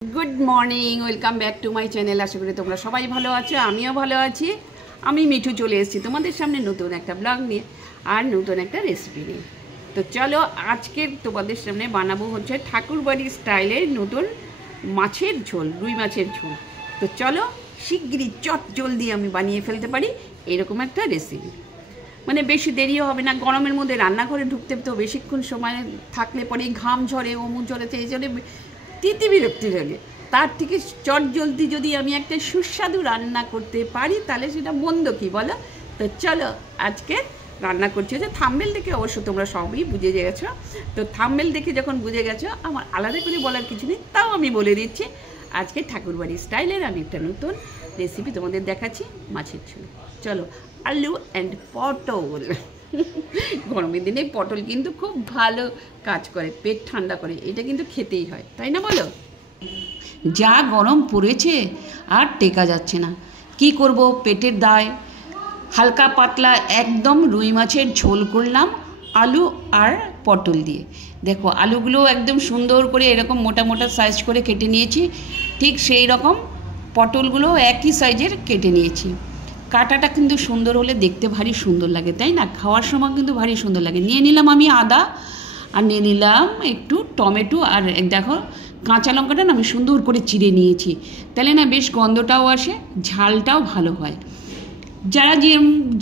Good morning welcome back to my channel. आशा करी তোমরা সবাই ভালো আছো, আমিও ভালো আছি। আমি মিঠু চলে এসেছি তোমাদের সামনে নতুন একটা ব্লগ নিয়ে আর নতুন একটা রেসিপি নিয়ে। তো চলো আজকে তোমাদের সামনে বানাবো হচ্ছে ঠাকুরবাড়ি স্টাইলের নতুন মাছের ঝোল, রুই মাছের ঝোল। তো চলো শিগগিরই চট জলদি আমি বানিয়ে ফেলতে পারি এরকম একটা রেসিপি। মানে বেশি দেরিও হবে না, গরমের মধ্যে রান্নাঘরে ঢুকতে তো বেশিক্ষণ সময় থাকলে পরে ঘাম ঝরে, অমুক ঝরে, এই জন্য তিতি বিরক্তি লাগে। তার থেকে চট জলদি যদি আমি একটা সুস্বাদু রান্না করতে পারি তাহলে সেটা মন্দ কি বলো। তো চলো আজকে রান্না করছি হচ্ছে থাম্বনেল দেখে, অবশ্য তোমরা সবই বুঝে গেছো। তো থাম্বনেল দেখে যখন বুঝে গেছো আমার আলাদা করে বলার কিছু নেই, তাও আমি বলে দিচ্ছি আজকে ঠাকুরবাড়ি স্টাইলের আমি একটা নতুন রেসিপি তোমাদের দেখাচ্ছি, মাছের ঝোল। চলো, আলু অ্যান্ড পটল। গরমের দিনে পটল কিন্তু খুব ভালো কাজ করে, পেট ঠান্ডা করে, এটা কিন্তু খেতেই হয়, তাই না বলো? যা গরম পড়েছে আর টেকা যাচ্ছে না, কি করব, পেটের দায়। হালকা পাতলা একদম রুই মাছের ঝোল করলাম আলু আর পটল দিয়ে। দেখো আলুগুলো একদম সুন্দর করে এরকম মোটা মোটা সাইজ করে কেটে নিয়েছি, ঠিক সেই রকম পটলগুলো একই সাইজের কেটে নিয়েছি। কাটাটা কিন্তু সুন্দর হলে দেখতে ভারী সুন্দর লাগে, তাই না? খাওয়ার সময় কিন্তু ভারী সুন্দর লাগে। নিয়ে নিলাম আমি আদা, আর নিয়ে নিলাম একটু টমেটো, আর দেখো কাঁচা লঙ্কাটা না আমি সুন্দর করে চিড়ে নিয়েছি, তাহলে না বেশ গন্ধটাও আসে, ঝালটাও ভালো হয়। যারা যে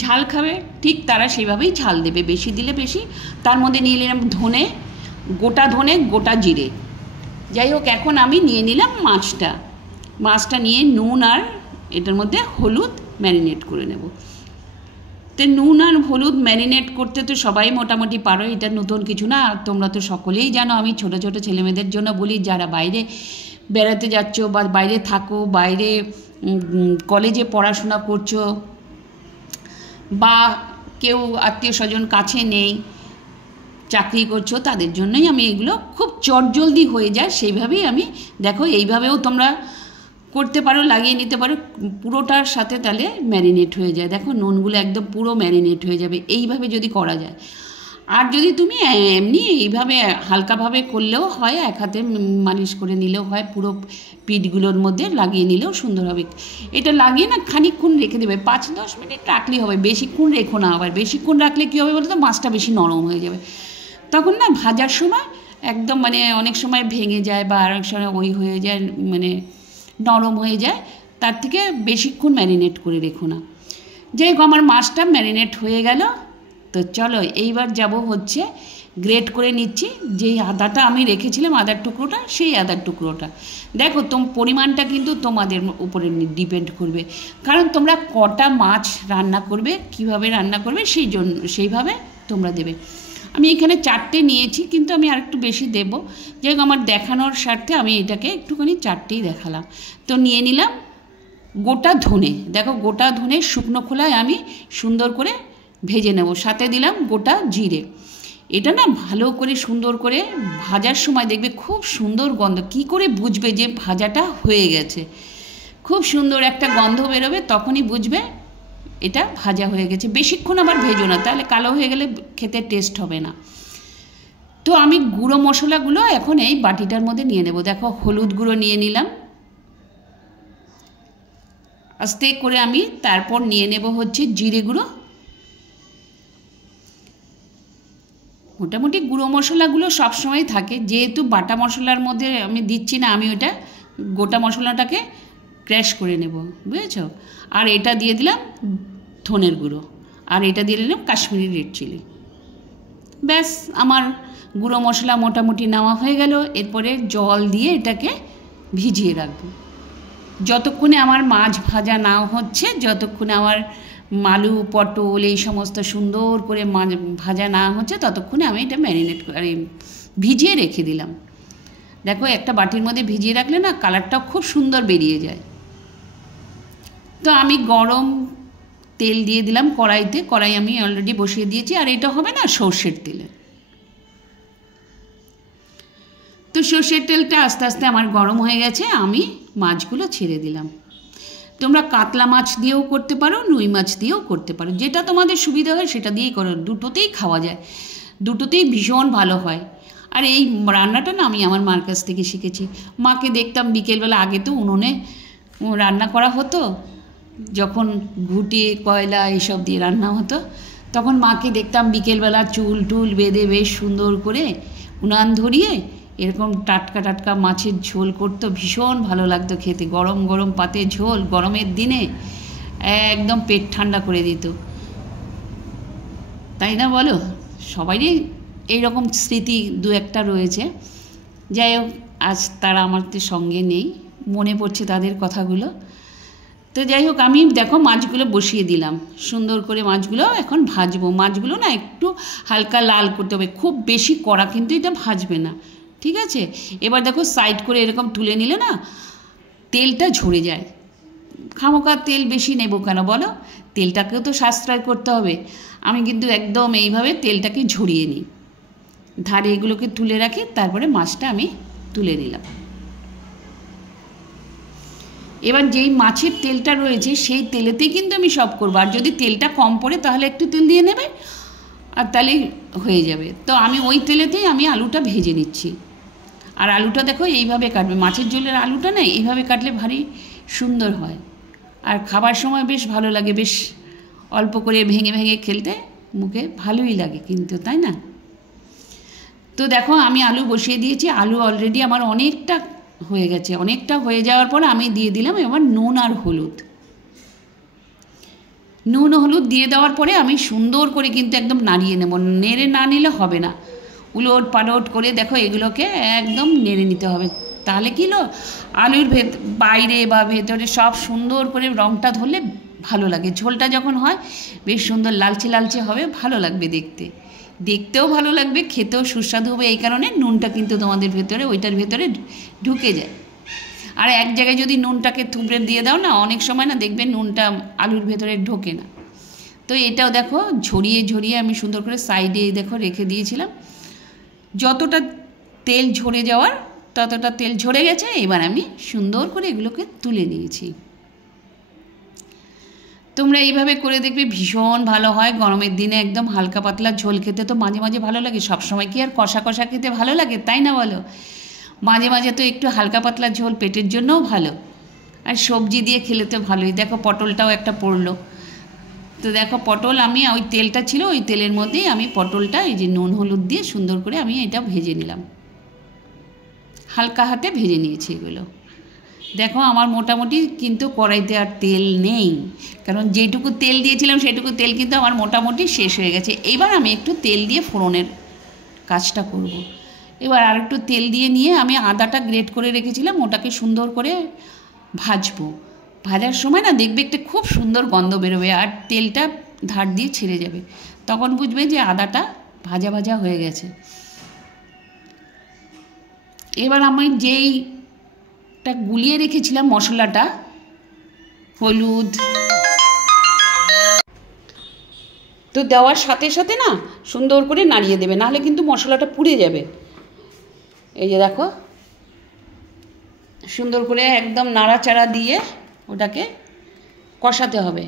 ঝাল খাবে ঠিক তারা সেইভাবেই ঝাল দেবে, বেশি দিলে বেশি। তার মধ্যে নিয়ে নিলাম ধনে, গোটা জিরে। যাই হোক, এখন আমি নিয়ে নিলাম মাছটা নিয়ে নুন আর এটার মধ্যে হলুদ ম্যারিনেট করে নেব। তো নুন আর হলুদ ম্যারিনেট করতে তো সবাই মোটামুটি পারো, এটা নতুন কিছু না। তোমরা তো সকলেই জানো, আমি ছোট ছোট ছেলেমেয়েদের জন্য বলি, যারা বাইরে বেড়াতে যাচ্ছ বা বাইরে থাকো, বাইরে কলেজে পড়াশোনা করছো, বা কেউ আত্মীয় স্বজন কাছে নেই, চাকরি করছো, তাদের জন্যই আমি এগুলো খুব চটজলদি হয়ে যায় সেইভাবেই আমি, দেখো এইভাবেও তোমরা করতে পারো, লাগিয়ে নিতে পারো পুরোটার সাথে, তাহলে ম্যারিনেট হয়ে যায়। দেখো নুনগুলো একদম পুরো ম্যারিনেট হয়ে যাবে এইভাবে যদি করা যায়। আর যদি তুমি এমনি এইভাবে হালকাভাবে করলেও হয়, এক হাতে মালিশ করে নিলেও হয়, পুরো পিঠগুলোর মধ্যে লাগিয়ে নিলেও সুন্দর হবে। এটা লাগিয়ে না খানিকক্ষণ রেখে দেবে, 5-10 মিনিট রাখলেই হবে, বেশিক্ষণ রেখো না। আবার বেশিক্ষণ রাখলে কী হবে বলো তো, মাছটা বেশি নরম হয়ে যাবে, তখন না ভাজার সময় একদম মানে অনেক সময় ভেঙে যায়, বা অনেক সময় ওই হয়ে যায়, মানে নরম হয়ে যায়। তার থেকে বেশিক্ষণ ম্যারিনেট করে রেখো না। যাই হোক, আমার মাছটা ম্যারিনেট হয়ে গেল। তো চলো এইবার যাব হচ্ছে গ্রেট করে নিচ্ছি যেই আদাটা আমি রেখেছিলাম, আদার টুকরোটা, সেই আদার টুকরোটা। দেখো পরিমাণটা কিন্তু তোমাদের উপরে ডিপেন্ড করবে, কারণ তোমরা কটা মাছ রান্না করবে, কিভাবে রান্না করবে, সেইভাবে তোমরা দেবে। আমি এখানে 4টে নিয়েছি, কিন্তু আমি আর একটু বেশি দেবো। যাই হোক, আমার দেখানোর স্বার্থে আমি এটাকে একটুখানি 4টেই দেখালাম। তো নিয়ে নিলাম গোটা ধনে। দেখো গোটা ধনে শুকনো খোলায় আমি সুন্দর করে ভেজে নেব, সাথে দিলাম গোটা জিরে। এটা না ভালো করে সুন্দর করে ভাজার সময় দেখবে খুব সুন্দর গন্ধ। কি করে বুঝবে যে ভাজাটা হয়ে গেছে? খুব সুন্দর একটা গন্ধ বেরোবে, তখনই বুঝবে এটা ভাজা হয়ে গেছে। বেশিক্ষণ আবার ভেজো না, তাহলে কালো হয়ে গেলে খেতে টেস্ট হবে না। তো আমি গুঁড়ো মশলাগুলো এখন এই বাটিটার মধ্যে নিয়ে নেব। দেখো হলুদ গুঁড়ো নিয়ে নিলাম, আস্তে করে আমি তারপর নিয়ে নেব হচ্ছে জিরে গুঁড়ো। মোটামুটি গুঁড়ো মশলাগুলো সবসময় থাকে, যেহেতু বাটা মশলার মধ্যে আমি দিচ্ছি না, আমি ওটা গোটা মশলাটাকে ক্র্যাশ করে নেব, বুঝেছো? আর এটা দিয়ে দিলাম ধনের গুঁড়ো, আর এটা দিয়ে দিলাম কাশ্মীরি রেড চিলি। ব্যাস আমার গুঁড়ো মশলা মোটামুটি নেওয়া হয়ে গেল। এরপরে জল দিয়ে এটাকে ভিজিয়ে রাখবো যতক্ষণে আমার মাছ ভাজা না হচ্ছে, যতক্ষণে আমার আলু পটল এই সমস্ত সুন্দর করে মাছ ভাজা না হচ্ছে, ততক্ষণে আমি এটা ম্যারিনেট করে ভিজিয়ে রেখে দিলাম। দেখো একটা বাটির মধ্যে ভিজিয়ে রাখলে না কালারটাও খুব সুন্দর বেরিয়ে যায়। তো আমি গরম তেল দিয়ে দিলাম কড়াইতে, কড়াই আমি অলরেডি বসিয়ে দিয়েছি, আর এটা হবে না সর্ষের তেলে। তো সর্ষের তেলটা আস্তে আস্তে আমার গরম হয়ে গেছে, আমি মাছগুলো ছেড়ে দিলাম। তোমরা কাতলা মাছ দিয়েও করতে পারো, রুই মাছ দিয়েও করতে পারো, যেটা তোমাদের সুবিধা হয় সেটা দিয়েই করো, দুটোতেই খাওয়া যায়, দুটোতেই ভীষণ ভালো হয়। আর এই রান্নাটা না আমি আমার মার কাছ থেকে শিখেছি। মাকে দেখতাম বিকেলবেলা, আগে তো উনুনে রান্না করা হতো, যখন ঘুঁটে কয়লা এইসব দিয়ে রান্না হতো, তখন মাকে দেখতাম বিকেলবেলা চুল টুল বেঁধে বেশ সুন্দর করে উনান ধরিয়ে এরকম টাটকা টাটকা মাছের ঝোল করতো, ভীষণ ভালো লাগতো খেতে। গরম গরম পাতে ঝোল গরমের দিনে একদম পেট ঠান্ডা করে দিত, তাই না বলো? সবারই এইরকম স্মৃতি দু একটা রয়েছে। যাই হোক, আজ তারা আমাদের সঙ্গে নেই, মনে পড়ছে তাদের কথাগুলো। তো যাই হোক, আমি দেখো মাছগুলো বসিয়ে দিলাম, সুন্দর করে মাছগুলো এখন ভাজবো। মাছগুলো না একটু হালকা লাল করতে হবে, খুব বেশি কড়া কিন্তু এটা ভাজবে না, ঠিক আছে? এবার দেখো সাইড করে এরকম তুলে নিলে না তেলটা ঝরে যায়। খামোকা তেল বেশি নেব কেন বলো? তেলটাকেও তো সাশ্রয় করতে হবে। আমি কিন্তু একদম এইভাবে তেলটাকে ঝরিয়ে নিই, ধারে এগুলোকে তুলে রাখি, তারপরে মাছটা আমি তুলে নিলাম। এবার যেই মাছের তেলটা রয়েছে সেই তেলেতেই কিন্তু আমি সব করবো। আর যদি তেলটা কম পড়ে তাহলে একটু তেল দিয়ে নেবে, আর তাহলে হয়ে যাবে। তো আমি ওই তেলেতেই আমি আলুটা ভেজে নিচ্ছি। আর আলুটা দেখো এইভাবে কাটবে, মাছের ঝোলের আলুটা না এইভাবে কাটলে ভারী সুন্দর হয়, আর খাবার সময় বেশ ভালো লাগে, বেশ অল্প করে ভেঙে ভেঙে খেলতে মুখে ভালোই লাগে কিন্তু, তাই না? তো দেখো আমি আলু বসিয়ে দিয়েছি, আলু অলরেডি আমার অনেকটা হয়ে গেছে। অনেকটা হয়ে যাওয়ার পর আমি দিয়ে দিলাম এবার নুন আর হলুদ। নুন হলুদ দিয়ে দেওয়ার পরে আমি সুন্দর করে কিন্তু একদম নাড়িয়ে নেব, নেড়ে না নিলে হবে না। উলট পালট করে দেখো এগুলোকে একদম নেড়ে নিতে হবে, তাহলে কি হলো আলুর বাইরে বা ভেতরে সব সুন্দর করে রঙটা ধরলে ভালো লাগে। ঝোলটা যখন হয় বেশ সুন্দর লালচে লালচে হবে, ভালো লাগবে দেখতে, দেখতেও ভালো লাগবে, খেতেও সুস্বাদু হবে। এই কারণে নুনটা কিন্তু তোমাদের ভেতরে ওইটার ভেতরে ঢুকে যায়। আর এক জায়গায় যদি নুনটাকে থুবড়ে দিয়ে দাও না, অনেক সময় না দেখবে নুনটা আলুর ভেতরে ঢোকে না। তো এটাও দেখো ঝরিয়ে ঝরিয়ে আমি সুন্দর করে সাইডে দেখো রেখে দিয়েছিলাম। যতটা তেল ঝরে যাওয়ার ততটা তেল ঝরে গেছে। এবার আমি সুন্দর করে এগুলোকে তুলে নিয়েছি। তোমরা এইভাবে করে দেখবে ভীষণ ভালো হয় গরমের দিনে। একদম হালকা পাতলা ঝোল খেতে তো মাঝে মাঝে ভালো লাগে, সবসময় কি আর কষা কষা খেতে ভালো লাগে, তাই না বলো? মাঝে মাঝে তো একটু হালকা পাতলা ঝোল পেটের জন্যও ভালো, আর সবজি দিয়ে খেলে তো ভালোই। দেখো পটলটাও একটা পড়লো। তো দেখো পটল আমি ওই তেলটা ছিল, ওই তেলের মধ্যেই আমি পটলটা এই যে নুন হলুদ দিয়ে সুন্দর করে আমি এটা ভেজে নিলাম, হালকা হাতে ভেজে নিয়েছি এগুলো। দেখো আমার মোটামুটি কিন্তু কড়াইতে আর তেল নেই, কারণ যেটুকু তেল দিয়েছিলাম সেটুকু তেল কিন্তু আমার মোটামুটি শেষ হয়ে গেছে। এবার আমি একটু তেল দিয়ে ফোড়নের কাজটা করব। এবার আর একটু তেল দিয়ে নিয়ে আমি আদাটা গ্রেট করে রেখেছিলাম, ওটাকে সুন্দর করে ভাজবো। ভাজার সময় না দেখবে একটা খুব সুন্দর গন্ধ বেরোবে, আর তেলটা ধার দিয়ে ছেড়ে যাবে, তখন বুঝবে যে আদাটা ভাজা ভাজা হয়ে গেছে। এবার আমি যেইটা গুলিয়ে রেখেছিলাম মশলাটা, হলুদ তো দেওয়ার সাথে সাথে না সুন্দর করে নাড়িয়ে দেবে, নাহলে কিন্তু মশলাটা পুড়ে যাবে। এই যে দেখো সুন্দর করে একদম নাড়াচাড়া দিয়ে ওটাকে কষাতে হবে,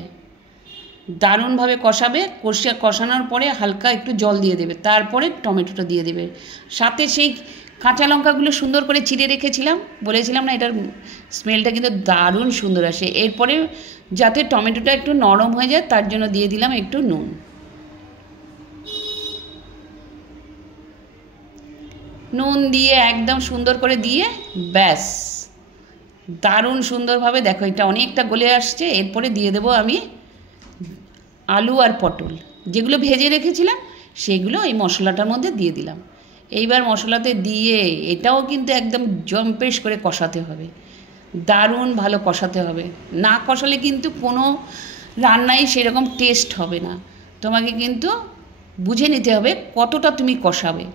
দারুণভাবে কষাবে। কষানোর পরে হালকা একটু জল দিয়ে দেবে, তারপরে টমেটোটা দিয়ে দেবে। সাথে সেই কাঁচা লঙ্কাগুলো সুন্দর করে চিড়ে রেখেছিলাম, বলেছিলাম না এটার স্মেলটা কিন্তু দারুণ সুন্দর আসে। এরপরে যাতে টমেটোটা একটু নরম হয়ে যায় তার জন্য দিয়ে দিলাম একটু নুন। নুন দিয়ে একদম সুন্দর করে দিয়ে ব্যাস দারুণ সুন্দরভাবে দেখো এটা অনেকটা গলে আসছে। এরপরে দিয়ে দেবো আমি আলু আর পটল যেগুলো ভেজে রেখেছিলাম, সেগুলো এই মশলাটার মধ্যে দিয়ে দিলাম। এইবার মশলাতে দিয়ে এটাও কিন্তু একদম জম্পেশ করে কষাতে হবে, দারুণ ভালো কষাতে হবে। না কষালে কিন্তু কোনো রান্নাই সেরকম টেস্ট হবে না। তোমাকে কিন্তু বুঝে নিতে হবে কতটা তুমি কষাবে।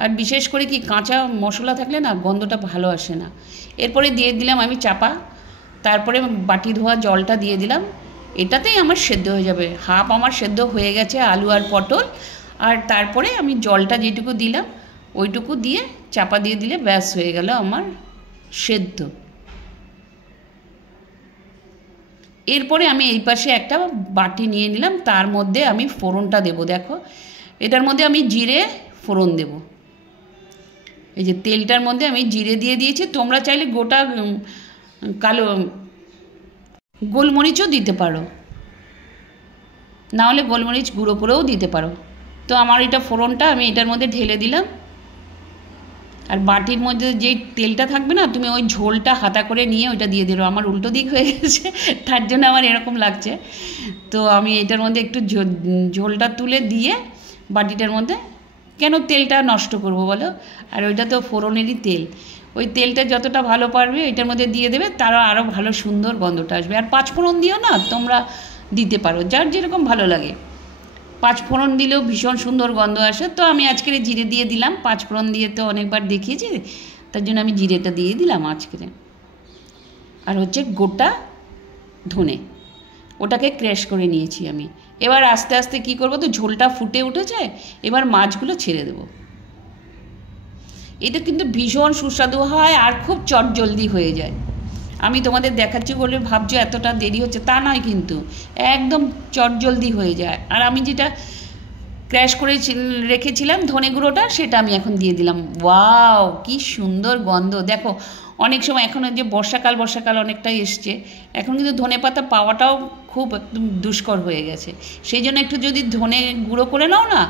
আর বিশেষ করে কি কাঁচা মশলা থাকলে না গন্ধটা ভালো আসে না। এরপরে দিয়ে দিলাম আমি চাপা, তারপরে বাটি ধোয়া জলটা দিয়ে দিলাম। এটাতেই আমার সেদ্ধ হয়ে যাবে, হাফ আমার সেদ্ধ হয়ে গেছে আলু আর পটল। আর তারপরে আমি জলটা যেটুকু দিলাম ওইটুকু দিয়ে চাপা দিয়ে দিলে ব্যাস হয়ে গেল আমার সেদ্ধ। এরপরে আমি এই পাশে একটা বাটি নিয়ে নিলাম, তার মধ্যে আমি ফোড়নটা দেব। দেখো এটার মধ্যে আমি জিরে ফোড়ন দেব, এই যে তেলটার মধ্যে আমি জিরে দিয়ে দিয়েছি, তোমরা চাইলে গোটা কালো গোলমরিচও দিতে পারো, নাহলে গোলমরিচ গুঁড়ো করেও দিতে পারো। তো আমার এটা ফোড়নটা আমি এটার মধ্যে ঢেলে দিলাম। আর বাটির মধ্যে যে তেলটা থাকবে না, তুমি ওই ঝোলটা হাতা করে নিয়ে ওইটা দিয়ে দিলো। আমার উল্টো দিক হয়ে গেছে, তার জন্য আমার এরকম লাগছে। তো আমি এটার মধ্যে একটু ঝোলটা তুলে দিয়ে বাটিটার মধ্যে, কেন তেলটা নষ্ট করব বলো? আর ওইটা তো ফোড়নেরই তেল, ওই তেলটা যতটা ভালো পারবে এটার মধ্যে দিয়ে দেবে, তারা আরও ভালো সুন্দর গন্ধটা আসবে। আর পাঁচফোড়ন দিও না, তোমরা দিতে পারো যার যেরকম ভালো লাগে। পাঁচফোড়ন দিলেও ভীষণ সুন্দর গন্ধ আসে। তো আমি আজকের জিরে দিয়ে দিলাম, পাঁচফোড়ন দিয়ে তো অনেকবার দেখিয়েছি, তার জন্য আমি জিরেটা দিয়ে দিলাম আজকের। আর হচ্ছে গোটা ধনে, ওটাকে ক্র্যাশ করে নিয়েছি আমি। এবার আস্তে আস্তে কী করবো, তো ঝোলটা ফুটে উঠেছে, এবার মাছগুলো ছেড়ে দেবো। এটা কিন্তু ভীষণ সুস্বাদু হয় আর খুব চটজলদি হয়ে যায়। আমি তোমাদের দেখাচ্ছি বলে ভাবছো এতটা দেরি হচ্ছে, তা নয়, কিন্তু একদম চটজলদি হয়ে যায়। আর আমি যেটা ক্র্যাশ করে রেখেছিলাম ধনে গুঁড়োটা, সেটা আমি এখন দিয়ে দিলাম। ওয়াও, কি সুন্দর গন্ধ! দেখো, অনেক সময় এখন যে বর্ষাকাল অনেকটাই এসছে, এখন কিন্তু ধনে পাতা পাওয়াটাও খুব একদম দুষ্কর হয়ে গেছে। সেই জন্য একটু যদি ধনে গুঁড়ো করে নাও না,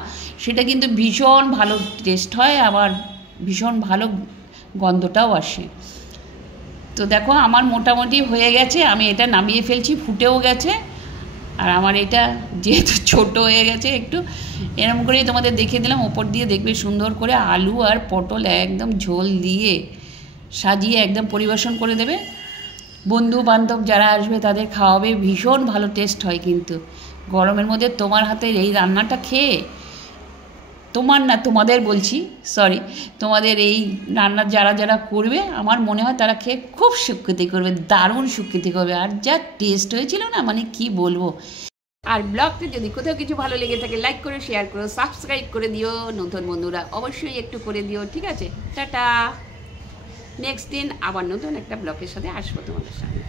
সেটা কিন্তু ভীষণ ভালো টেস্ট হয়, আবার ভীষণ ভালো গন্ধটাও আসে। তো দেখো আমার মোটামুটি হয়ে গেছে, আমি এটা নামিয়ে ফেলছি, ফুটেও গেছে। আর আমার এটা যেহেতু ছোট হয়ে গেছে একটু, এরকম করেই তোমাদের দেখিয়ে দিলাম। ওপর দিয়ে দেখবে সুন্দর করে আলু আর পটল একদম ঝোল দিয়ে সাজিয়ে একদম পরিবেশন করে দেবে। বন্ধু বান্ধব যারা আসবে তাদের খাওয়াবে, ভীষণ ভালো টেস্ট হয়। কিন্তু গরমের মধ্যে তোমার হাতের এই রান্নাটা খেয়ে, তোমাদের বলছি, সরি, তোমাদের এই রান্না যারা যারা করবে, আমার মনে হয় তারা খেয়ে খুব স্বীকৃতি করবে, দারুণ স্বীকৃতি করবে। আর যা টেস্ট হয়েছিল না, মানে কি বলবো। আর ব্লগটা যদি কোথাও কিছু ভালো লেগে থাকে, লাইক করো, শেয়ার করো, সাবস্ক্রাইব করে দিও। নতুন বন্ধুরা অবশ্যই একটু করে দিও, ঠিক আছে? টাটা। নেক্সট দিন আবার নতুন একটা ব্লগের সাথে আসবো তোমাদের সামনে।